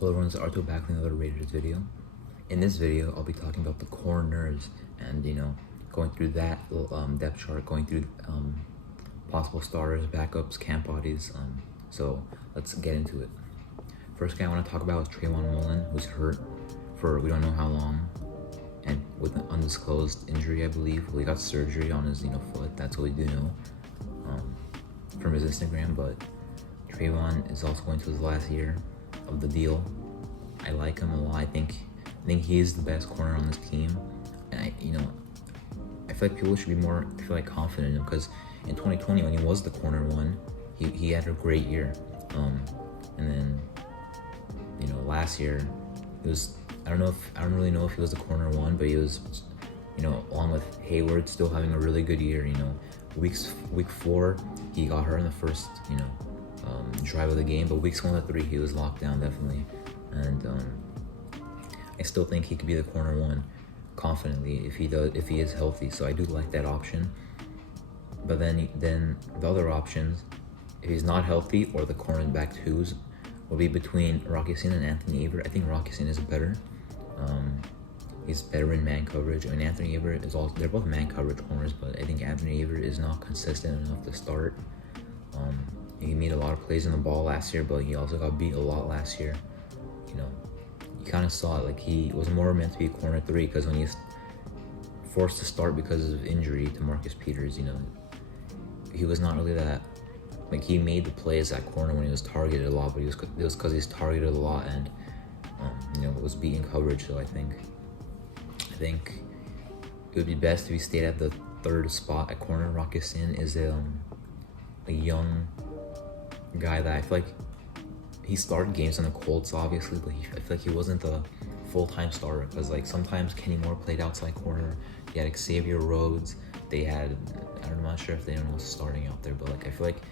Hello everyone, it's Arto back with another Raiders video. In this video, I'll be talking about the corners and, going through that depth chart, going through possible starters, backups, camp bodies. So let's get into it. First guy I want to talk about is Trayvon Mullen, who's hurt for we don't know how long, and with an undisclosed injury, I believe. Well, he got surgery on his foot. That's what we do know from his Instagram. But Trayvon is also going to his last year of the deal. I like him a lot. I think he's the best corner on this team, and I feel like people should be more confident in him, because in 2020 when he was the corner one, he had a great year, and then last year it was I don't really know if he was the corner one, but he was along with Hayward still having a really good year. Week 4 he got hurt in the first drive of the game, but weeks 1 to 3 he was locked down definitely, and I still think he could be the corner one confidently if he is healthy. So I do like that option. But then the other options, if he's not healthy, or the cornerback twos, will be between Rocky Sin and Anthony Averett. I think Rocky Sin is better. He's better in man coverage. I mean, Anthony Averett is also, they're both man coverage corners, but I think Anthony Averett is not consistent enough to start. He made a lot of plays in the ball last year, but he also got beat a lot last year. You kind of saw it, like he was more meant to be corner 3, because when he's forced to start because of injury to Marcus Peters, he was not really that, like, he made the plays at corner when he was targeted a lot, but it was because he's targeted a lot and was beating coverage. So I think it would be best if he stayed at the 3rd spot at corner. Rocky Sin is a young guy that I feel like he started games on the Colts, obviously, but I feel like he wasn't the full-time starter, because sometimes Kenny Moore played outside corner. He had Xavier Rhodes. They had, I'm not sure if they know what's starting out there, but I feel like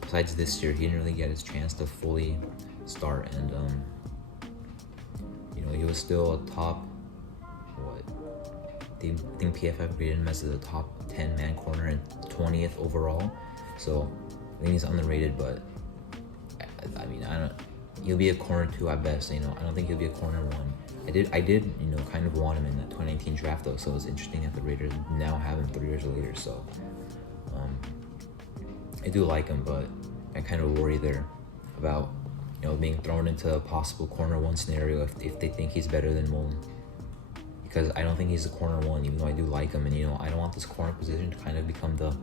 besides this year, he didn't really get his chance to fully start, and he was still a top, I think PFF graded him as the top 10 man corner and 20th overall. So I think he's underrated, but he'll be a corner 2 at best. I don't think he'll be a corner 1. I did kind of want him in that 2019 draft though, so it's interesting that the Raiders now have him 3 years later. So I do like him, but I kind of worry there about being thrown into a possible corner 1 scenario if they think he's better than Mullen, because I don't think he's a corner 1, even though I do like him. And I don't want this corner position to kind of become the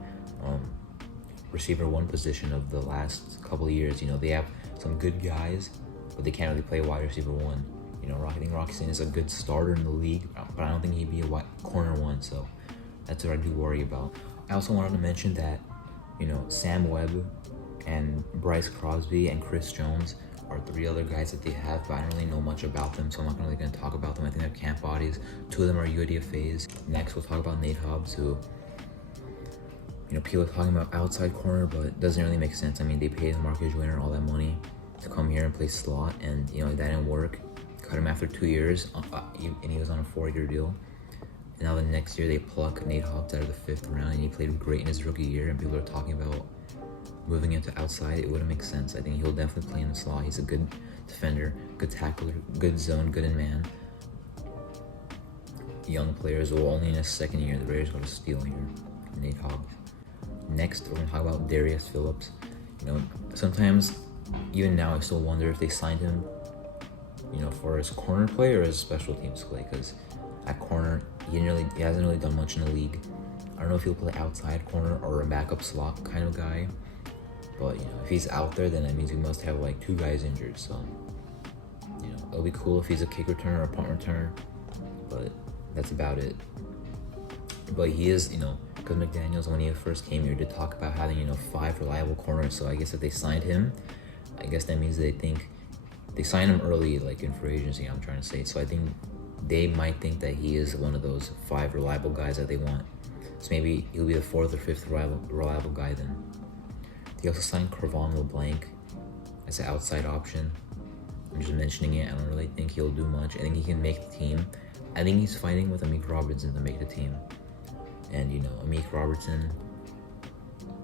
receiver 1 position of the last couple of years. They have some good guys, but they can't really play wide receiver 1. I think Rocky Sin is a good starter in the league, but I don't think he'd be a corner 1, so that's what I do worry about. I also wanted to mention that Sam Webb and Bryce Crosby and Chris Jones are 3 other guys that they have, but I don't really know much about them, so I'm not really going to talk about them. I think they're camp bodies. 2 of them are UDFAs. Next, we'll talk about Nate Hobbs, who people are talking about outside corner, but it doesn't really make sense. I mean, they paid Marcus Joyner all that money to come here and play slot, and that didn't work. Cut him after 2 years, and he was on a 4-year deal. And now the next year they pluck Nate Hobbs out of the 5th round, and he played great in his rookie year, and people are talking about moving him to outside. It wouldn't make sense. I think he'll definitely play in the slot. He's a good defender, good tackler, good zone, good in man. Young players, will only in his 2nd year. The Raiders got a steal here, Nate Hobbs. Next, we're going to talk about Darius Phillips. Sometimes, even now, I still wonder if they signed him, for his corner play or his special teams play, because at corner, he hasn't really done much in the league. I don't know if he'll play outside corner or a backup slot kind of guy, but if he's out there, then that means we must have 2 guys injured. So it'll be cool if he's a kick returner or a punt returner, but that's about it. But he is, because McDaniels, when he first came here, did talk about having 5 reliable corners. So I guess if they signed him, I guess that means they think they signed him early, in free agency, I'm trying to say. So I think they might think that he is one of those 5 reliable guys that they want. So maybe he'll be the 4th or 5th reliable guy then. They also signed Cre'Von LeBlanc as an outside option. I'm just mentioning it. I don't really think he'll do much. I think he can make the team. I think he's fighting with Amik Robertson to make the team. And Amik Robertson,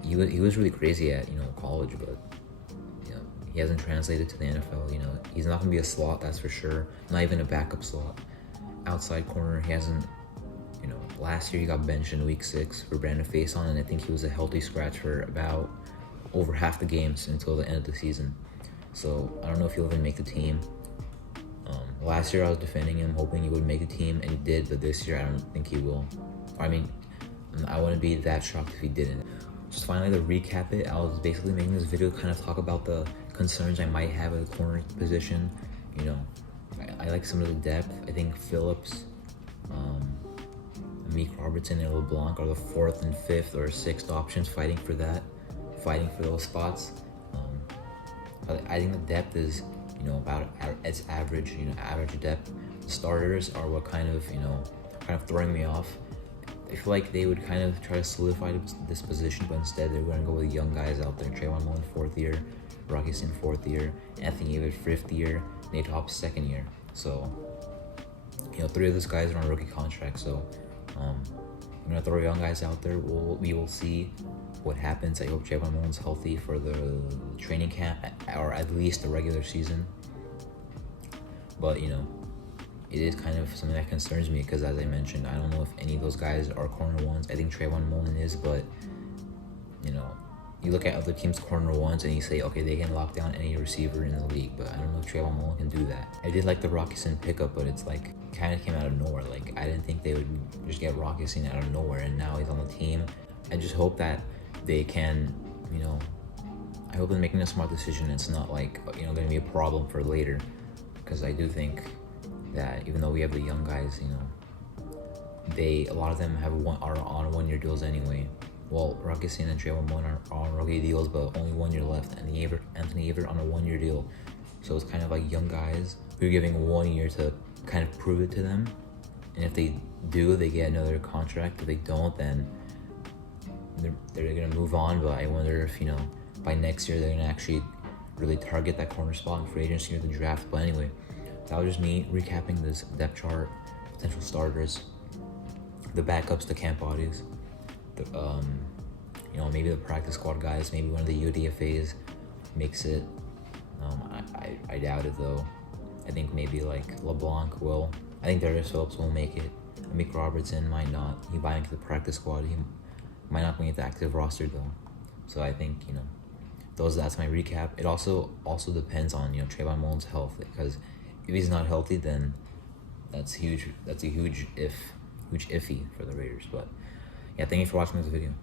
he was really crazy at college, but he hasn't translated to the NFL. You know, he's not gonna be a slot, that's for sure. Not even a backup slot. Outside corner, he hasn't. You know, last year he got benched in week 6 for Brandon Faison, and I think he was a healthy scratch for about over half the games until the end of the season. So I don't know if he'll even make the team. Last year I was defending him, hoping he would make the team, and he did. But this year I don't think he will. I mean, I wouldn't be that shocked if he didn't. Just finally to recap it, I was basically making this video to kind of talk about the concerns I might have at the corner position. You know, I like some of the depth. I think Phillips, Meek Robertson, and LeBlanc are the 4th and 5th or 6th options fighting for those spots. I think the depth is, you know, about its average, you know, average depth. Starters are what kind of throwing me off. I feel like they would kind of try to solidify this position, but instead they're going to go with young guys out there. Trayvon Mullen 4th year, Rocky Sin 4th year, Anthony Averett 5th year, Nate Hobbs 2nd year. So, you know, 3 of those guys are on rookie contracts. So, I'm gonna throw young guys out there. We will see what happens. I hope Trayvon Mullen's healthy for the training camp, or at least the regular season. But, you know, it is kind of something that concerns me because, as I mentioned, I don't know if any of those guys are corner ones. I think Trayvon Mullen is, but, you know, you look at other teams' corner ones and you say, okay, they can lock down any receiver in the league, but I don't know if Trayvon Mullen can do that. I did like the Rocky Sin pickup, but it's like kind of came out of nowhere. Like, I didn't think they would just get Rocky Sin out of nowhere, and now he's on the team. I just hope that they can, you know, I hope they're making a smart decision. It's not like, you know, going to be a problem for later, because I do think that even though we have the young guys, you know, a lot of them are on 1-year deals anyway. Well, Rocky Sin and Trayvon Mullen are on rookie deals, but only 1 year left, and Anthony Averett on a 1-year deal. So it's kind of like young guys who are giving 1 year to kind of prove it to them, and if they do, they get another contract. If they don't, then they're gonna move on. But I wonder if, you know, by next year they're gonna actually really target that corner spot in free agency or the draft. But anyway, that was just me recapping this depth chart, potential starters, the backups, the camp bodies, you know, maybe the practice squad guys, maybe one of the UDFAs makes it. I doubt it though. I think maybe like LeBlanc will. I think Darius Phillips will make it. Meek Robertson might not. He might make the practice squad. He might not make the active roster though. So I think, you know, that's my recap. It also depends on, you know, Trayvon Mullen's health, because if he's not healthy, then that's huge. That's a huge iffy for the Raiders. But yeah, thank you for watching this video.